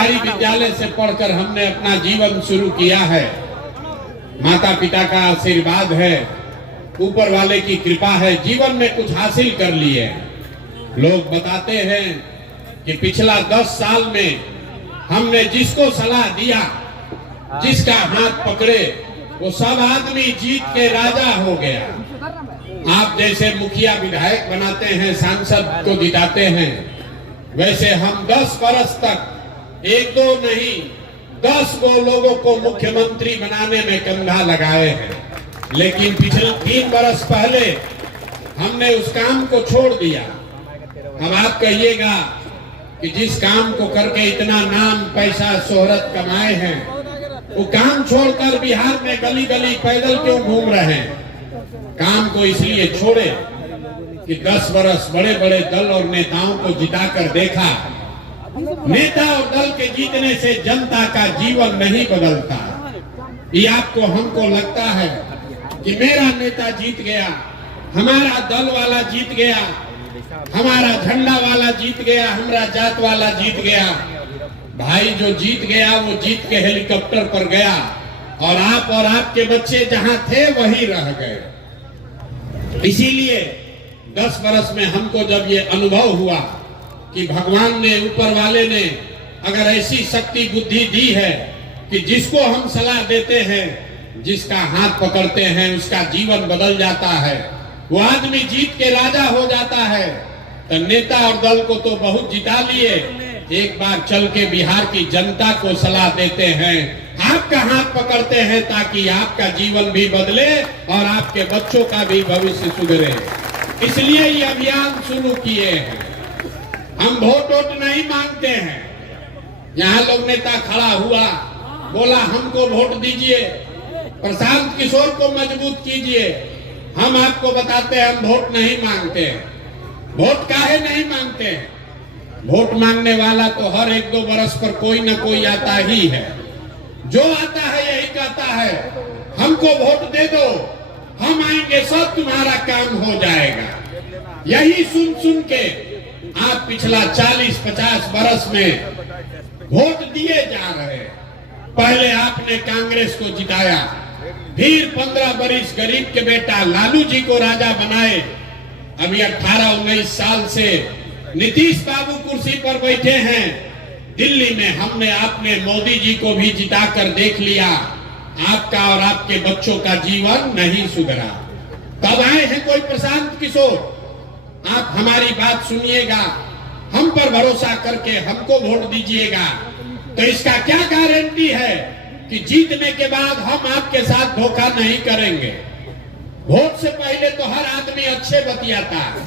सरकारी विद्यालय से पढ़कर हमने अपना जीवन शुरू किया है। माता पिता का आशीर्वाद है, ऊपर वाले की कृपा है, जीवन में कुछ हासिल कर लिए। लोग बताते हैं कि पिछला 10 साल में हमने जिसको सलाह दिया, जिसका हाथ पकड़े, वो सब आदमी जीत के राजा हो गया। आप जैसे मुखिया विधायक बनाते हैं, सांसद को जिताते हैं, वैसे हम 10 बरस तक 1-2 नहीं 10 गो लोगों को मुख्यमंत्री बनाने में कंधा लगाए हैं। लेकिन पिछले 3 बरस पहले हमने उस काम को छोड़ दिया। अब आप कहिएगा कि जिस काम को करके इतना नाम पैसा शोहरत कमाए हैं, वो काम छोड़कर बिहार में गली गली पैदल क्यों घूम रहे हैं? काम को इसलिए छोड़े कि 10 बरस बड़े बड़े दल और नेताओं को जिताकर देखा। नेता और दल के जीतने से जनता का जीवन नहीं बदलता। ये आपको हमको लगता है कि मेरा नेता जीत गया, हमारा दल वाला जीत गया, हमारा झंडा वाला जीत गया, हमारा जात वाला जीत गया। भाई जो जीत गया वो जीत के हेलीकॉप्टर पर गया और आप और आपके बच्चे जहां थे वहीं रह गए। इसीलिए 10 बरस में हमको जब ये अनुभव हुआ कि भगवान ने, ऊपर वाले ने अगर ऐसी शक्ति बुद्धि दी है कि जिसको हम सलाह देते हैं, जिसका हाथ पकड़ते हैं, उसका जीवन बदल जाता है, वो आदमी जीत के राजा हो जाता है। तो नेता और दल को तो बहुत जिता लिए, एक बार चल के बिहार की जनता को सलाह देते हैं, आपका हाथ पकड़ते हैं ताकि आपका जीवन भी बदले और आपके बच्चों का भी भविष्य सुधरे। इसलिए ये अभियान शुरू किए हैं। हम वोट नहीं मांगते हैं। यहाँ लोग नेता खड़ा हुआ, बोला हमको वोट दीजिए, प्रशांत किशोर को मजबूत कीजिए। हम आपको बताते हैं हम वोट नहीं मांगते। वोट काहे नहीं मांगते? वोट मांगने वाला तो हर 1-2 बरस पर कोई न कोई आता ही है। जो आता है यही कहता है हमको वोट दे दो, हम आएंगे, सब तुम्हारा काम हो जाएगा। यही सुन सुन के आप पिछला 40-50 बरस में वोट दिए जा रहे हैं। पहले आपने कांग्रेस को जिताया, फिर 15 बरस गरीब के बेटा लालू जी को राजा बनाए। अभी 18-19 साल से नीतीश बाबू कुर्सी पर बैठे हैं। दिल्ली में हमने आपने मोदी जी को भी जिताकर देख लिया, आपका और आपके बच्चों का जीवन नहीं सुधरा। तब आए हैं कोई प्रशांत किशोर। आप हमारी बात सुनिएगा, हम पर भरोसा करके हमको वोट दीजिएगा। तो इसका क्या गारंटी है कि जीतने के बाद हम आपके साथ धोखा नहीं करेंगे? वोट से पहले तो हर आदमी अच्छे बतियाता है,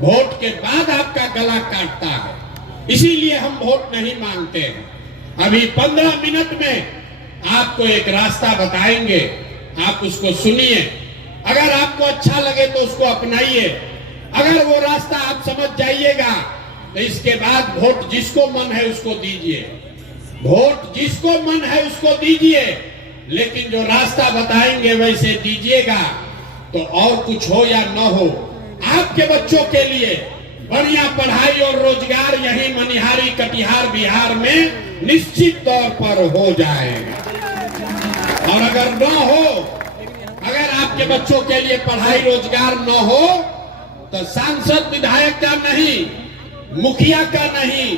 वोट के बाद आपका गला काटता है। इसीलिए हम वोट नहीं मांगते हैं। अभी 15 मिनट में आपको एक रास्ता बताएंगे, आप उसको सुनिए। अगर आपको अच्छा लगे तो उसको अपनाइए। अगर वो रास्ता आप समझ जाइएगा तो इसके बाद वोट जिसको मन है उसको दीजिए। वोट जिसको मन है उसको दीजिए, लेकिन जो रास्ता बताएंगे वैसे दीजिएगा। तो और कुछ हो या न हो, आपके बच्चों के लिए बढ़िया पढ़ाई और रोजगार यही मनिहारी कटिहार बिहार में निश्चित तौर पर हो जाएगा। और अगर न हो, अगर आपके बच्चों के लिए पढ़ाई रोजगार न हो, तो सांसद विधायक का नहीं, मुखिया का नहीं,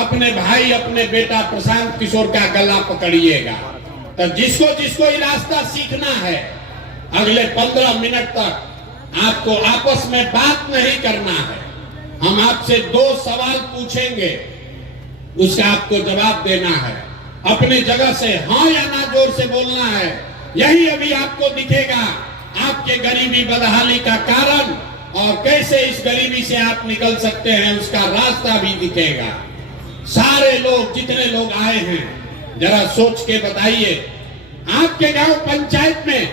अपने भाई अपने बेटा प्रशांत किशोर का गला पकड़िएगा। तो जिसको जिसको ये रास्ता सीखना है, अगले 15 मिनट तक आपको आपस में बात नहीं करना है। हम आपसे 2 सवाल पूछेंगे, उसका आपको जवाब देना है। अपनी जगह से हाँ या ना जोर से बोलना है। यही अभी आपको दिखेगा आपके गरीबी बदहाली का कारण, और कैसे इस गरीबी से आप निकल सकते हैं उसका रास्ता भी दिखेगा। सारे लोग, जितने लोग आए हैं, जरा सोच के बताइए, आपके गांव पंचायत में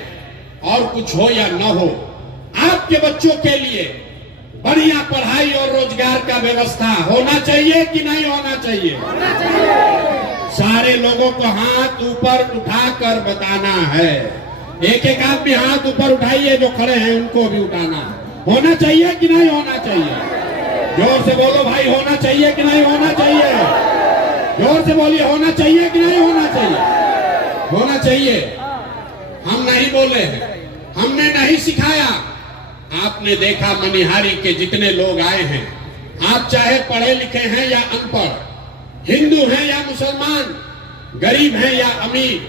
और कुछ हो या न हो, आपके बच्चों के लिए बढ़िया पढ़ाई और रोजगार का व्यवस्था होना चाहिए कि नहीं होना चाहिए? होना चाहिए। सारे लोगों को हाथ ऊपर उठाकर बताना है। एक एक आदमी हाथ ऊपर उठाइए, जो खड़े हैं उनको भी उठाना है। होना चाहिए कि नहीं होना चाहिए? जोर से बोलो भाई, होना चाहिए कि नहीं होना चाहिए? जोर से बोलिए, होना चाहिए कि नहीं होना चाहिए? होना चाहिए। हम नहीं बोले हैं, हमने नहीं सिखाया। आपने देखा मनिहारी के जितने लोग आए हैं, आप चाहे पढ़े लिखे हैं या अनपढ़, हिंदू हैं या मुसलमान, गरीब हैं या अमीर,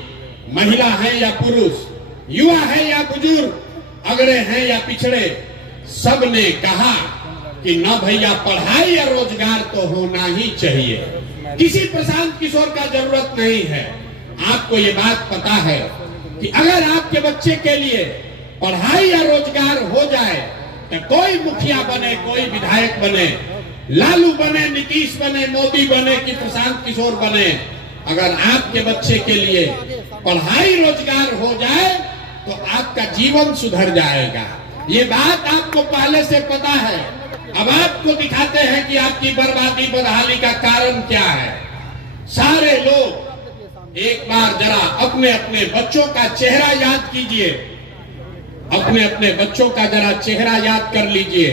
महिला हैं या पुरुष, युवा है या बुजुर्ग, अगड़े हैं या पिछड़े, सब ने कहा कि न भैया पढ़ाई या रोजगार तो होना ही चाहिए। किसी प्रशांत किशोर का जरूरत नहीं है। आपको ये बात पता है कि अगर आपके बच्चे के लिए पढ़ाई या रोजगार हो जाए तो कोई मुखिया बने, कोई विधायक बने, लालू बने, नीतीश बने, मोदी बने कि प्रशांत किशोर बने, अगर आपके बच्चे के लिए पढ़ाई रोजगार हो जाए तो आपका जीवन सुधर जाएगा। ये बात आपको पहले से पता है। अब आपको दिखाते हैं कि आपकी बर्बादी बदहाली का कारण क्या है। सारे लोग एक बार जरा अपने अपने बच्चों का चेहरा याद कीजिए, अपने अपने बच्चों का जरा चेहरा याद कर लीजिए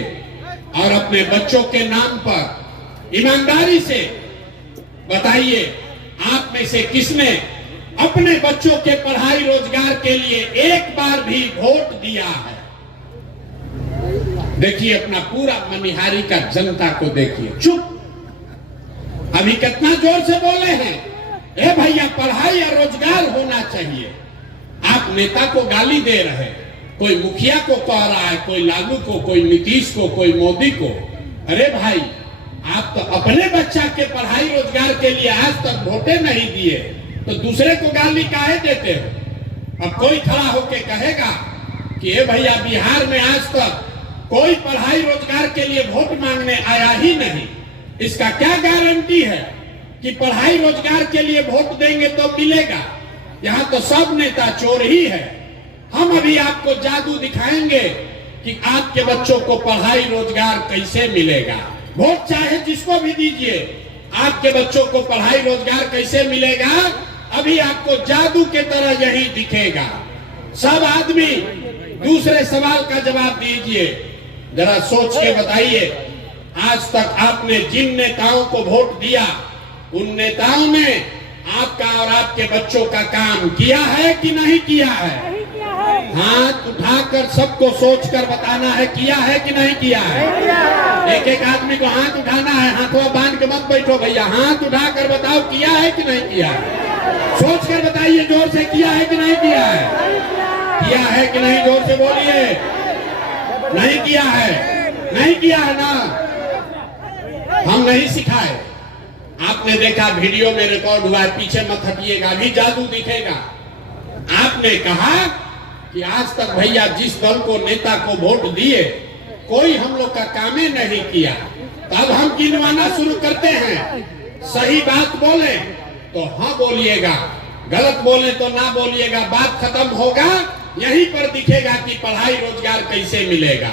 और अपने बच्चों के नाम पर ईमानदारी से बताइए, आप में से किसने अपने बच्चों के पढ़ाई रोजगार के लिए एक बार भी वोट दिया है? देखिए अपना पूरा मनिहारी का जनता को देखिए। चुप। अभी कितना जोर से बोले हैं, ए भैया पढ़ाई या रोजगार होना चाहिए। आप नेता को गाली दे रहे हैं, कोई मुखिया को कह रहा है, कोई लालू को, कोई नीतीश को, कोई मोदी को। अरे भाई, आप तो अपने बच्चा के पढ़ाई रोजगार के लिए आज तक वोटे नहीं दिए, तो दूसरे को गाली काहे देते हो? अब कोई खड़ा होके कहेगा कि ए भैया बिहार में आज तक कोई पढ़ाई रोजगार के लिए वोट मांगने आया ही नहीं, इसका क्या गारंटी है कि पढ़ाई रोजगार के लिए वोट देंगे तो मिलेगा? यहाँ तो सब नेता चोर ही है। हम अभी आपको जादू दिखाएंगे कि आपके बच्चों को पढ़ाई रोजगार कैसे मिलेगा। वोट चाहे जिसको भी दीजिए, आपके बच्चों को पढ़ाई रोजगार कैसे मिलेगा, अभी आपको जादू के तरह यही दिखेगा। सब आदमी दूसरे सवाल का जवाब दीजिए, जरा सोच के बताइए, आज तक आपने जिन नेताओं को वोट दिया, उन नेताओं ने आपका और आपके बच्चों का काम किया है कि नहीं किया है? हाथ उठाकर सबको सोचकर बताना है, किया है कि नहीं किया है? एक एक आदमी को हाथ उठाना है, हाथों बांध के मत बैठो भैया, हाथ उठाकर बताओ किया है कि नहीं किया है। सोच कर बताइए जोर से, किया है कि नहीं किया है? किया है कि नहीं, जोर से बोलिए। नहीं किया है, नहीं किया है ना? हम नहीं सिखाए। आपने देखा वीडियो में रिकॉर्ड हुआ है, पीछे मत हटिएगा, अभी जादू दिखेगा। आपने कहा कि आज तक भैया जिस दल को नेता को वोट दिए, कोई हम लोग का काम ही नहीं किया। तब हम गिनवाना शुरू करते हैं। सही बात बोले तो हाँ बोलिएगा, गलत बोले तो ना बोलिएगा। बात खत्म होगा, यहीं पर दिखेगा कि पढ़ाई रोजगार कैसे मिलेगा।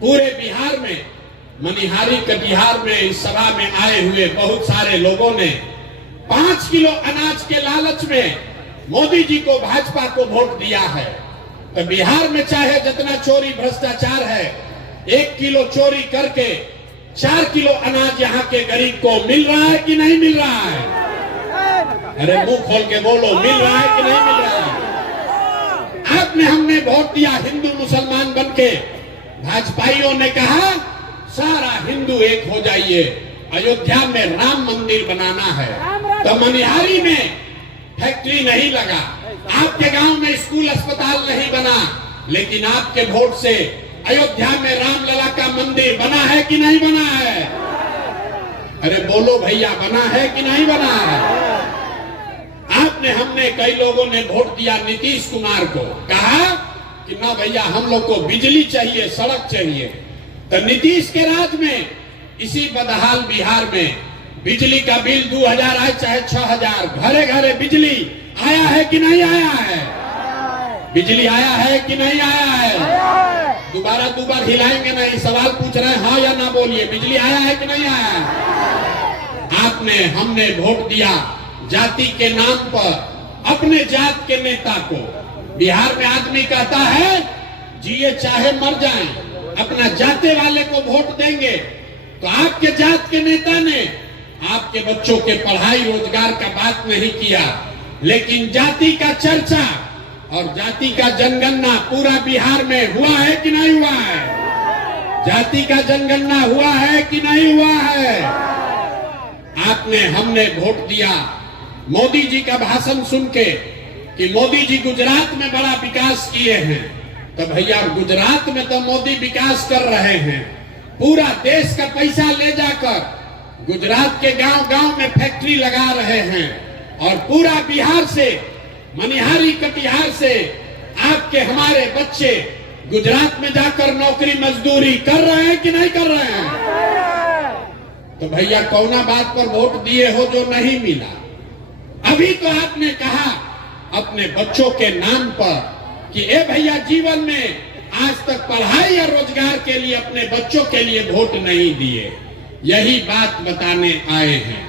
पूरे बिहार में, मनिहारी के बिहार में इस सभा में आए हुए बहुत सारे लोगों ने 5 किलो अनाज के लालच में मोदी जी को, भाजपा को वोट दिया है। तो बिहार में चाहे जितना चोरी भ्रष्टाचार है, 1 किलो चोरी करके 4 किलो अनाज यहाँ के गरीब को मिल रहा है कि नहीं मिल रहा है? अरे मुंह खोल के बोलो, मिल रहा है कि नहीं मिल रहा है? आपने, हमने वोट दिया हिंदू मुसलमान बनके, भाजपाइयों ने कहा सारा हिंदू एक हो जाइए, अयोध्या में राम मंदिर बनाना है। तो मनिहारी में फैक्ट्री नहीं लगा, आपके गांव में स्कूल अस्पताल नहीं बना, लेकिन आपके वोट से अयोध्या में रामलला का मंदिर बना है कि नहीं बना है? अरे बोलो भैया, बना है कि नहीं बना है? आपने, हमने, कई लोगों ने वोट दिया नीतीश कुमार को, कहा कि ना भैया हम लोग को बिजली चाहिए, सड़क चाहिए। तो नीतीश के राज में इसी बदहाल बिहार में बिजली का बिल 2000 आए चाहे 6000, घरे घरे बिजली आया है कि नहीं आया है? बिजली आया है कि नहीं आया है? दोबारा दोबारा हिलाएंगे नहीं, सवाल पूछ रहे हैं, हाँ या ना बोलिए, बिजली आया है कि नहीं आया है? आपने, हमने वोट दिया जाति के नाम पर अपने जात के नेता को। बिहार में आदमी कहता है जिए चाहे मर जाएं, अपना जाते वाले को वोट देंगे। तो आपके जात के नेता ने आपके बच्चों के पढ़ाई रोजगार का बात नहीं किया, लेकिन जाति का चर्चा और जाति का जनगणना पूरा बिहार में हुआ है कि नहीं हुआ है? जाति का जनगणना हुआ है कि नहीं हुआ है? आपने हमने वोट दिया मोदी जी का भाषण सुन के कि मोदी जी गुजरात में बड़ा विकास किए हैं, तो भैया गुजरात में तो मोदी विकास कर रहे हैं, पूरा देश का पैसा ले जाकर गुजरात के गांव-गांव में फैक्ट्री लगा रहे हैं और पूरा बिहार से मनिहारी कटिहार से आपके हमारे बच्चे गुजरात में जाकर नौकरी मजदूरी कर रहे हैं कि नहीं कर रहे हैं? तो भैया कौना बात पर वोट दिए हो जो नहीं मिला? अभी तो आपने कहा अपने बच्चों के नाम पर कि ए भैया जीवन में आज तक पढ़ाई या रोजगार के लिए अपने बच्चों के लिए वोट नहीं दिए। यही बात बताने आए हैं।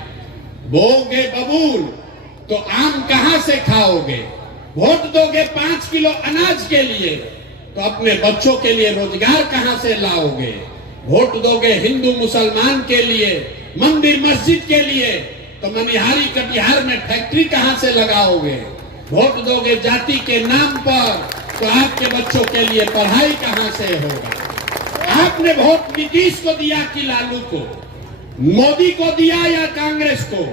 बोगे बबूल तो आम कहां से खाओगे? वोट दोगे 5 किलो अनाज के लिए तो अपने बच्चों के लिए रोजगार कहां से लाओगे? वोट दोगे हिंदू मुसलमान के लिए, मंदिर मस्जिद के लिए तो मनिहारी कटिहार में फैक्ट्री कहां से लगाओगे? वोट दोगे जाति के नाम पर तो आपके बच्चों के लिए पढ़ाई कहां से होगा? आपने वोट नीतीश को दिया कि लालू को, मोदी को दिया या कांग्रेस को?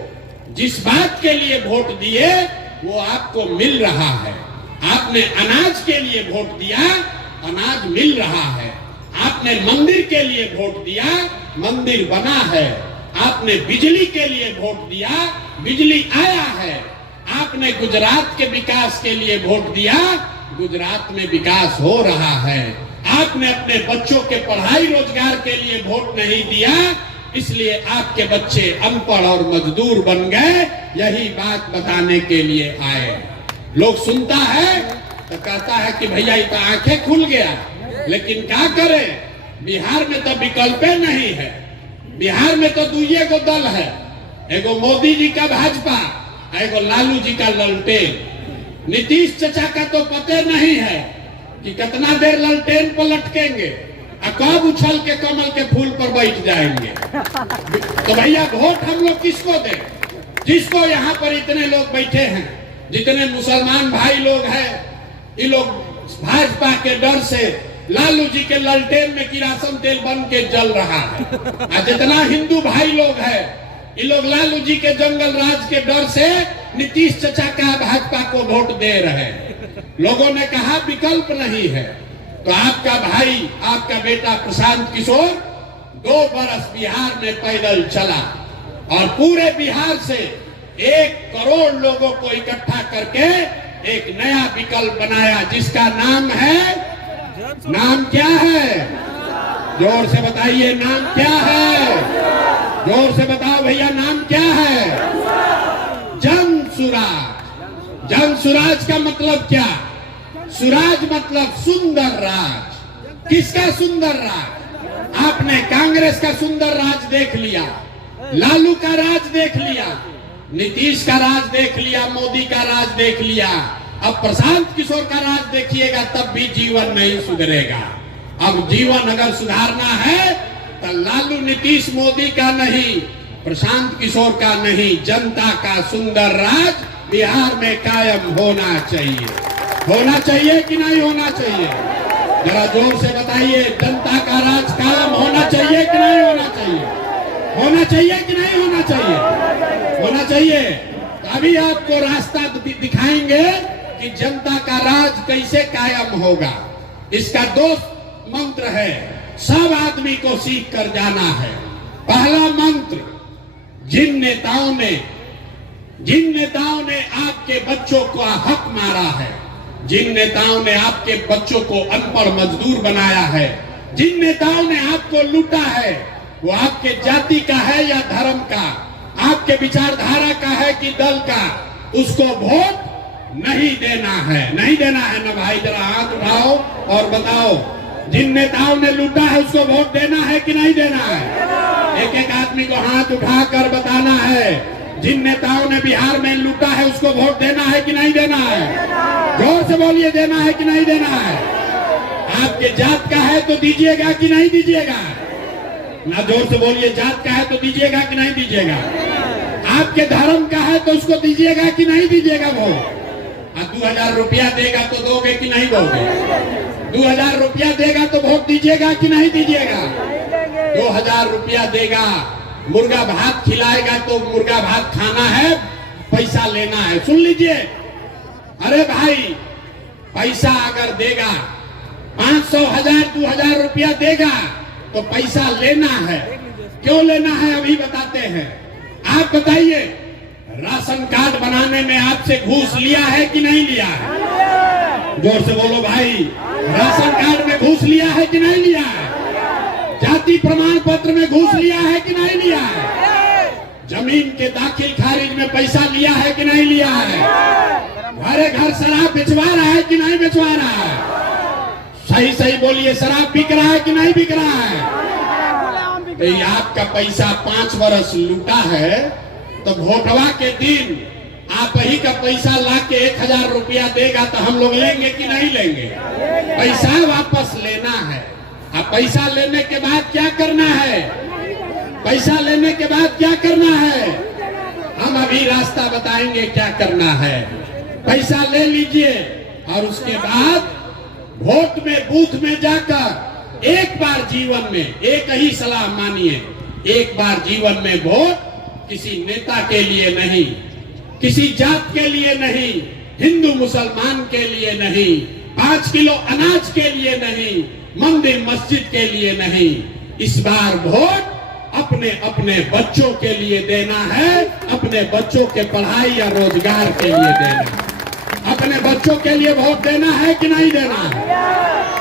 जिस बात के लिए वोट दिए वो आपको मिल रहा है। आपने अनाज के लिए वोट दिया, अनाज मिल रहा है। आपने मंदिर के लिए वोट दिया, मंदिर बना है। आपने बिजली के लिए वोट दिया, बिजली आया है। आपने गुजरात के विकास के लिए वोट दिया, गुजरात में विकास हो रहा है। आपने अपने बच्चों के पढ़ाई रोजगार के लिए वोट नहीं दिया, इसलिए आपके बच्चे अनपढ़ और मजदूर बन गए। यही बात बताने के लिए आए। लोग सुनता है तो कहता है कि भैया ये तो आंखें खुल गया, लेकिन क्या करें, बिहार में तो विकल्प नहीं है। बिहार में तो दुइये को दल है, एगो मोदी जी का भाजपा, एगो लालू जी का ललटेन। नीतीश चचा का तो पता नहीं है कि कितना देर ललटेन पर लटकेंगे और कब उछल के कमल के फूल पर बैठ जाएंगे। तो भैया वोट हम लोग किसको दें? जिसको यहाँ पर इतने लोग बैठे हैं, जितने मुसलमान भाई लोग हैं, ये लोग भाजपा के डर से लालू जी के ललटेन में किरासन तेल बन के जल रहा है। और जितना हिंदू भाई लोग हैं, ये लोग लालू जी के जंगल राज के डर से नीतीश चचा का भाजपा को वोट दे रहे हैं। लोगों ने कहा विकल्प नहीं है, तो आपका भाई, आपका बेटा प्रशांत किशोर 2 बरस बिहार में पैदल चला और पूरे बिहार से 1 करोड़ लोगों को इकट्ठा करके एक नया विकल्प बनाया, जिसका नाम है, नाम क्या है? जोर से बताइए, नाम क्या है? जोर से बताओ भैया, नाम क्या है? जन सुराज। जन सुराज का मतलब क्या? सुराज मतलब सुंदर राज। किसका सुंदर राज? आपने कांग्रेस का सुंदर राज देख लिया, लालू का राज देख लिया, नीतीश का राज देख लिया, मोदी का राज देख लिया। अब प्रशांत किशोर का राज देखिएगा, तब भी जीवन नहीं सुधरेगा। अब जीवन अगर सुधारना है तो लालू नीतीश मोदी का नहीं, प्रशांत किशोर का नहीं, जनता का सुंदर राज बिहार में कायम होना चाहिए। होना चाहिए कि नहीं होना चाहिए? जरा जोर से बताइए, जनता का राज कायम होना चाहिए कि नहीं होना चाहिए? होना चाहिए कि नहीं होना चाहिए? होना चाहिए। तो अभी आपको रास्ता दिखाएंगे कि जनता का राज कैसे कायम होगा। इसका 2 मंत्र है, सब आदमी को सीख कर जाना है। पहला मंत्र, जिन नेताओं ने आपके बच्चों को हक मारा है, जिन नेताओं ने आपके बच्चों को अनपढ़ मजदूर बनाया है, जिन नेताओं ने आपको लूटा है, वो आपके जाति का है या धर्म का, आपके विचारधारा का है कि दल का, उसको वोट नहीं देना है। नहीं देना है ना भाई? जरा हाथ उठाओ और बताओ, जिन नेताओं ने लूटा है उसको वोट देना है कि नहीं देना है? एक एक आदमी को हाथ उठाकर बताना है, जिन नेताओं ने बिहार में लूटा है उसको वोट देना है कि नहीं देना है? जोर से बोलिए, देना है कि नहीं देना है? आपके जात का है तो दीजिएगा कि नहीं दीजिएगा? ना जोर से बोलिए। जात का है तो दीजिएगा कि नहीं दीजिएगा? आपके धर्म का है तो उसको दीजिएगा कि नहीं दीजिएगा? वोट 2000 रुपया देगा तो दोगे कि नहीं दोगे? 2000 रुपया देगा तो वोट दीजिएगा कि नहीं दीजिएगा? 2000 रुपया देगा, मुर्गा भात खिलाएगा तो मुर्गा भात खाना है, पैसा लेना है। सुन लीजिए, अरे भाई पैसा अगर देगा 500, 1000, 2000 रुपया देगा तो पैसा लेना है। क्यों लेना है अभी बताते हैं। आप बताइए, राशन कार्ड बनाने में आपसे घूस लिया है कि नहीं लिया है? जोर से बोलो भाई, राशन कार्ड में घूस लिया है कि नहीं लिया है? जाति प्रमाण पत्र में घूस लिया है कि नहीं लिया है? जमीन के दाखिल खारिज में पैसा लिया है कि नहीं लिया है? घरे घर शराब बेचवा रहा है कि नहीं बेचवा रहा है? सही सही बोलिए, शराब बिक रहा है कि नहीं बिक रहा है? तो ये आपका पैसा 5 बरस लूटा है, तो वोटवा के दिन आप ही का पैसा ला के 1000 रुपया देगा तो हम लोग लेंगे कि नहीं लेंगे? पैसा वापस लेना है। अब पैसा लेने के बाद क्या करना है? पैसा लेने के बाद क्या करना है? हम अभी रास्ता बताएंगे क्या करना है। पैसा ले लीजिए और उसके बाद वोट में, बूथ में जाकर एक बार जीवन में, एक ही सलाह मानिए, एक बार जीवन में वोट किसी नेता के लिए नहीं, किसी जात के लिए नहीं, हिंदू मुसलमान के लिए नहीं, 5 किलो अनाज के लिए नहीं, मंदिर मस्जिद के लिए नहीं। इस बार वोट अपने अपने बच्चों के लिए देना है, अपने बच्चों के पढ़ाई या रोजगार के लिए देना है। अपने बच्चों के लिए वोट देना है कि नहीं देना है?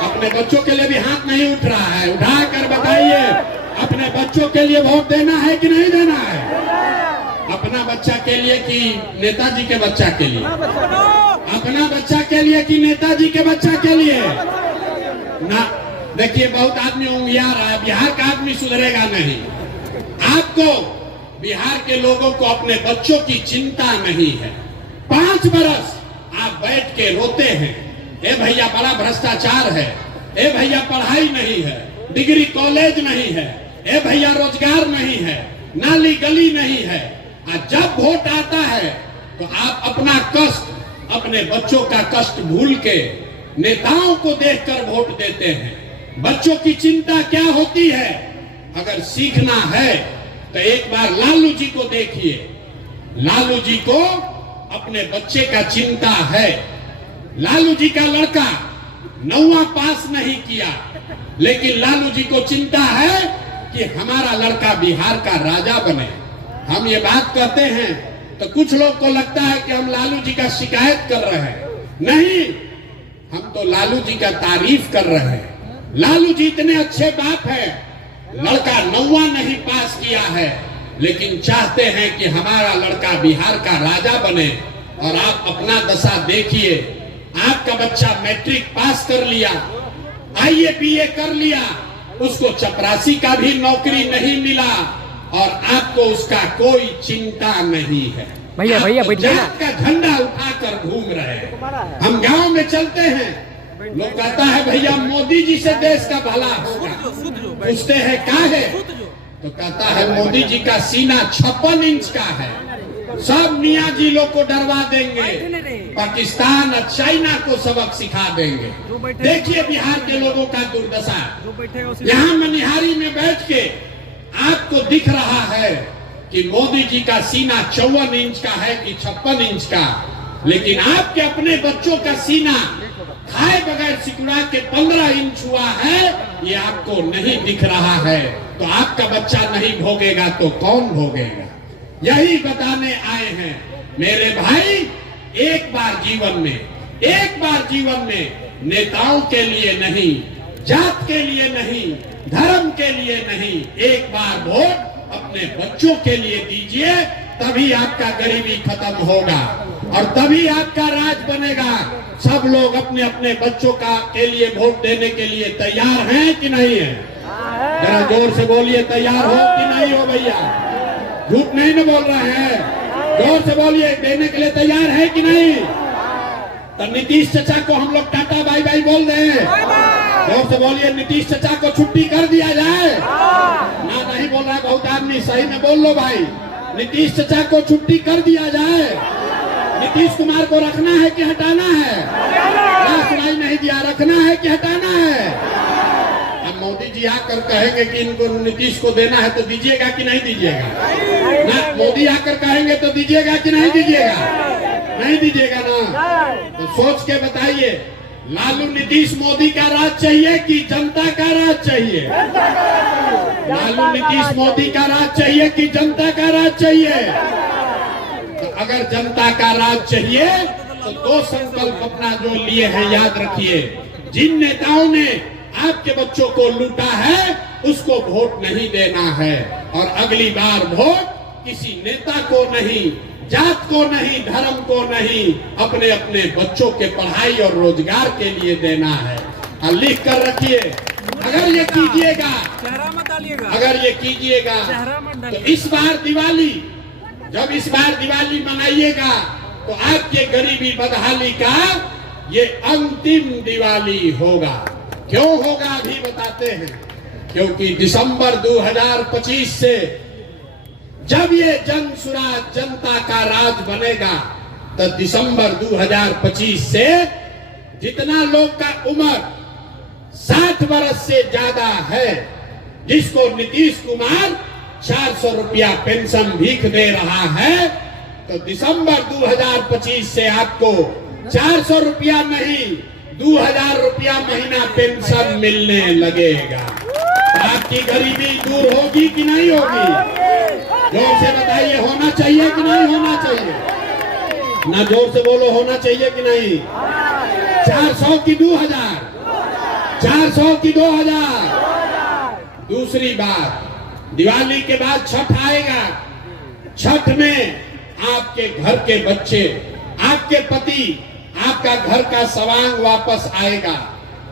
अपने बच्चों के लिए भी हाथ नहीं उठ रहा है, उठाकर बताइए, अपने बच्चों के लिए वोट देना है कि नहीं देना है? अपना बच्चा के लिए कि नेताजी के बच्चा के लिए? अपना बच्चा के लिए कि नेताजी के बच्चा के लिए? ना देखिए, बहुत आदमी उंगिया रहा है, बिहार का आदमी सुधरेगा नहीं। आपको, बिहार के लोगों को अपने बच्चों की चिंता नहीं है। 5 बरस आप बैठ के रोते हैं, ए भैया बड़ा भ्रष्टाचार है, ए भैया पढ़ाई नहीं है, डिग्री कॉलेज नहीं है, ए भैया रोजगार नहीं है, नाली गली नहीं है। और जब वोट आता है तो आप अपना कष्ट, अपने बच्चों का कष्ट भूल के नेताओं को देखकर वोट देते हैं। बच्चों की चिंता क्या होती है? अगर सीखना है तो एक बार लालू जी को देखिए। लालू जी को अपने बच्चे का चिंता है। लालू जी का लड़का 9वां पास नहीं किया, लेकिन लालू जी को चिंता है कि हमारा लड़का बिहार का राजा बने। हम ये बात कहते हैं तो कुछ लोग को लगता है कि हम लालू जी का शिकायत कर रहे हैं। नहीं, हम तो लालू जी का तारीफ कर रहे हैं। लालू जी इतने अच्छे बाप है, लड़का 9वां नहीं पास किया है, लेकिन चाहते हैं कि हमारा लड़का बिहार का राजा बने। और आप अपना दशा देखिए, आपका बच्चा मैट्रिक पास कर लिया, आईए बीए कर लिया, उसको चपरासी का भी नौकरी नहीं मिला और आपको उसका कोई चिंता नहीं है। भैया जात का झंडा उठाकर घूम रहे हैं। हम गांव में चलते हैं, लोग कहता है भैया मोदी जी से देश का भला होगा। पूछते हैं क्या है, तो कहता है मोदी जी का सीना 56 इंच का है, सब मियाँ जी लोग को डरवा देंगे, पाकिस्तान और चाइना को सबक सिखा देंगे। देखिए बिहार के लोगों का दुर्दशा। यहाँ मनिहारी में बैठ के आपको दिख रहा है कि मोदी जी का सीना 54 इंच का है कि 56 इंच का, लेकिन आपके अपने बच्चों का सीना खाए बगैर सिकुड़ा के 15 इंच हुआ है, ये आपको नहीं दिख रहा है। तो आपका बच्चा नहीं भोगेगा तो कौन भोगेगा? यही बताने आए हैं मेरे भाई। एक बार जीवन में नेताओं के लिए नहीं, जात के लिए नहीं, धर्म के लिए नहीं, एक बार वोट अपने बच्चों के लिए दीजिए, तभी आपका गरीबी खत्म होगा और तभी आपका राज बनेगा। सब लोग अपने अपने बच्चों के लिए वोट देने के लिए तैयार हैं कि नहीं है? जरा जोर से बोलिए, तैयार हो कि नहीं हो भैया? झूठ नहीं न बोल रहे हैं, जोर से बोलिए, देने के लिए तैयार है कि नहीं? तो नीतीश चाचा को हम लोग टाटा बाय बाय बोल दें। जोर से से बोलिए नीतीश चाचा को छुट्टी कर दिया जाए। ना नहीं बोल रहा बहुत आदमी, सही में बोल लो भाई। नीतीश चाचा को छुट्टी कर दिया जाए। नीतीश कुमार को रखना है कि हटाना है? ना सुनाई नहीं दिया, रखना है कि हटाना है? अब मोदी जी आकर कहेंगे कि इनको नीतीश को देना है तो दीजिएगा कि नहीं दीजिएगा? ना मोदी आकर कहेंगे तो दीजिएगा कि नहीं दीजिएगा? नहीं दीजिएगा ना। तो सोच के बताइए, लालू नीतीश मोदी का राज चाहिए कि जनता का राज चाहिए? लालू नीतीश मोदी का राज चाहिए कि जनता का राज चाहिए? तो अगर जनता का राज चाहिए तो दो संकल्प अपना जो लिए हैं याद रखिए। जिन नेताओं ने आपके बच्चों को लूटा है उसको वोट नहीं देना है, और अगली बार वोट किसी नेता को नहीं, जात को नहीं, धर्म को नहीं, अपने अपने बच्चों के पढ़ाई और रोजगार के लिए देना है। और लिख कर रखिए, अगर ये कीजिएगा, अगर ये कीजिएगा तो इस बार दिवाली, जब इस बार दिवाली मनाइएगा तो आपके गरीबी बदहाली का ये अंतिम दिवाली होगा। क्यों होगा अभी बताते हैं। क्योंकि दिसंबर 2025 से जब ये जन सुराज, जनता का राज बनेगा, तो दिसंबर 2025 से जितना लोग का उम्र 60 वर्ष से ज्यादा है, जिसको नीतीश कुमार 400 रुपया पेंशन भीख दे रहा है, तो दिसंबर 2025 से आपको 400 रुपया नहीं 2000 रुपया महीना पेंशन मिलने लगेगा। आपकी गरीबी दूर होगी कि नहीं होगी? जोर से बताइए, होना चाहिए कि नहीं होना चाहिए? ना जोर से बोलो, होना चाहिए कि नहीं? 400 की 2000, 400 की 2000। दूसरी बात, दिवाली के बाद छठ आएगा। छठ में आपके घर के बच्चे, आपके पति, आपका घर का सवांग वापस आएगा।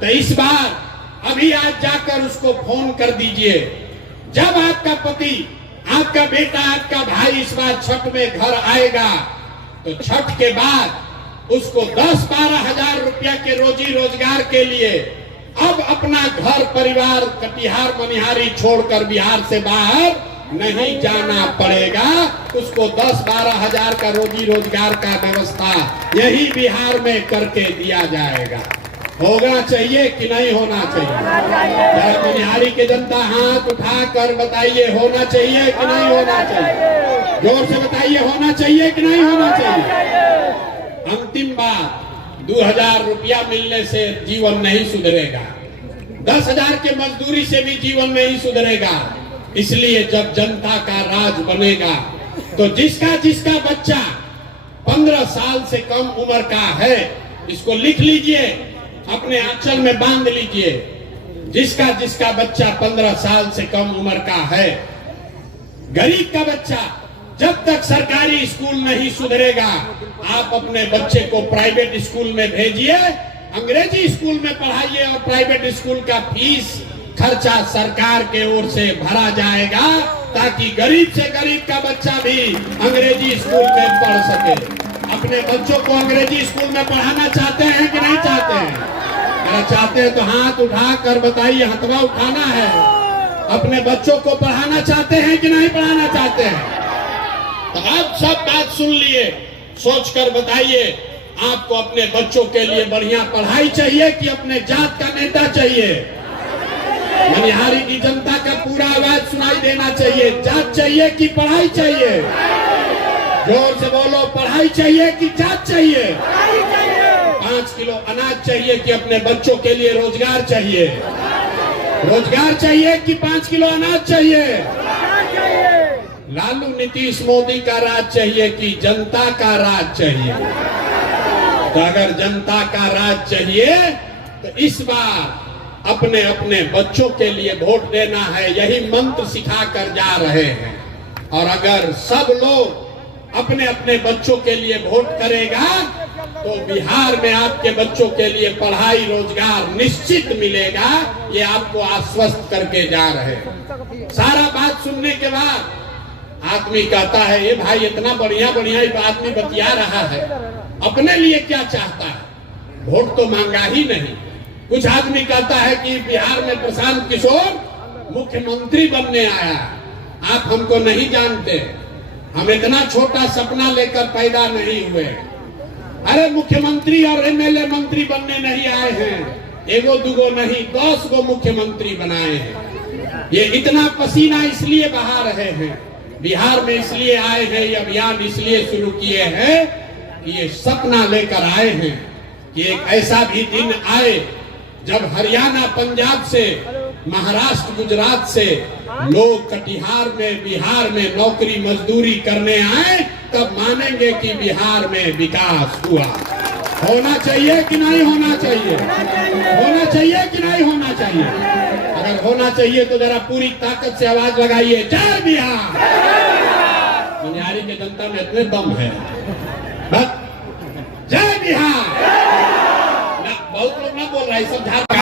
तो इस बार अभी आज जाकर उसको फोन कर दीजिए। जब आपका पति, आपका बेटा, आपका भाई इस बार छठ में घर आएगा, तो छठ के बाद उसको 10-12 हजार रुपया के रोजी रोजगार के लिए अब अपना घर परिवार कटिहार मनिहारी छोड़कर बिहार से बाहर नहीं जाना पड़ेगा। उसको 10-12 हजार का रोजी रोजगार का व्यवस्था यही बिहार में करके दिया जाएगा। होना चाहिए कि नहीं होना चाहिए? मनिहारी की जनता हाथ उठाकर बताइए, होना चाहिए कि नहीं होना चाहिए? जोर से बताइए, होना चाहिए कि नहीं होना चाहिए? अंतिम बात, 2000 रुपया मिलने से जीवन नहीं सुधरेगा, 10,000 के मजदूरी से भी जीवन नहीं सुधरेगा। इसलिए जब जनता का राज बनेगा तो जिसका जिसका बच्चा 15 साल से कम उम्र का है, इसको लिख लीजिए, अपने आंचल में बांध लीजिए। जिसका जिसका बच्चा 15 साल से कम उम्र का है, गरीब का बच्चा, जब तक सरकारी स्कूल नहीं सुधरेगा, आप अपने बच्चे को प्राइवेट स्कूल में भेजिए, अंग्रेजी स्कूल में पढ़ाइए, और प्राइवेट स्कूल का फीस खर्चा सरकार के ओर से भरा जाएगा, ताकि गरीब से गरीब का बच्चा भी अंग्रेजी स्कूल में पढ़ सके। अपने बच्चों को अंग्रेजी स्कूल में पढ़ाना चाहते हैं कि नहीं चाहते हैं? अगर चाहते हैं तो हाथ उठा कर बताइए, हथवा उठाना है। अपने बच्चों को पढ़ाना चाहते हैं कि नहीं पढ़ाना चाहते हैं? तो आप सब बात सुन लिए, सोच कर बताइए, आपको अपने बच्चों के लिए बढ़िया पढ़ाई चाहिए कि अपने जात का नेता चाहिए? मनिहारी की जनता का पूरा आवाज सुनाई देना चाहिए। जात चाहिए कि पढ़ाई चाहिए? जोर से बोलो, पढ़ाई चाहिए कि जात चाहिए? 5 किलो अनाज चाहिए कि अपने बच्चों के लिए रोजगार चाहिए? रोजगार चाहिए कि 5 किलो अनाज चाहिए? लालू नीतीश मोदी का राज चाहिए कि जनता का राज चाहिए? तो अगर जनता का राज चाहिए तो इस बार अपने अपने बच्चों के लिए वोट देना है, यही मंत्र सिखा कर जा रहे हैं। और अगर सब लोग अपने अपने बच्चों के लिए वोट करेगा तो बिहार में आपके बच्चों के लिए पढ़ाई रोजगार निश्चित मिलेगा। ये आपको आश्वस्त करके जा रहे हैं। सारा बात सुनने के बाद आदमी कहता है, ये भाई इतना बढ़िया बढ़िया आदमी बतिया रहा है, अपने लिए क्या चाहता है? वोट तो मांगा ही नहीं, कुछ आदमी कहता है कि बिहार में प्रशांत किशोर मुख्यमंत्री बनने आया। आप हमको नहीं जानते, हम इतना छोटा सपना लेकर पैदा नहीं हुए। अरे मुख्यमंत्री और एमएलए मंत्री बनने नहीं आए हैं, एगो दुगो नहीं 10 गो मुख्यमंत्री बनाए हैं। ये इतना पसीना इसलिए बहा रहे हैं, बिहार में इसलिए आए हैं, ये अभियान इसलिए शुरू किए हैं कि ये सपना लेकर आए हैं कि एक ऐसा भी दिन आए जब हरियाणा, पंजाब से, महाराष्ट्र, गुजरात से लोग कटिहार में, बिहार में नौकरी मजदूरी करने आए, तब मानेंगे कि बिहार में विकास हुआ। होना चाहिए कि नहीं होना चाहिए? होना चाहिए कि नहीं होना चाहिए? अगर होना चाहिए तो जरा पूरी ताकत से आवाज लगाइए, जय बिहार। मनिहारी की जनता में इतने दम है, बस जय बिहार। बहुत लोग ना बोल रहे, सब झाड़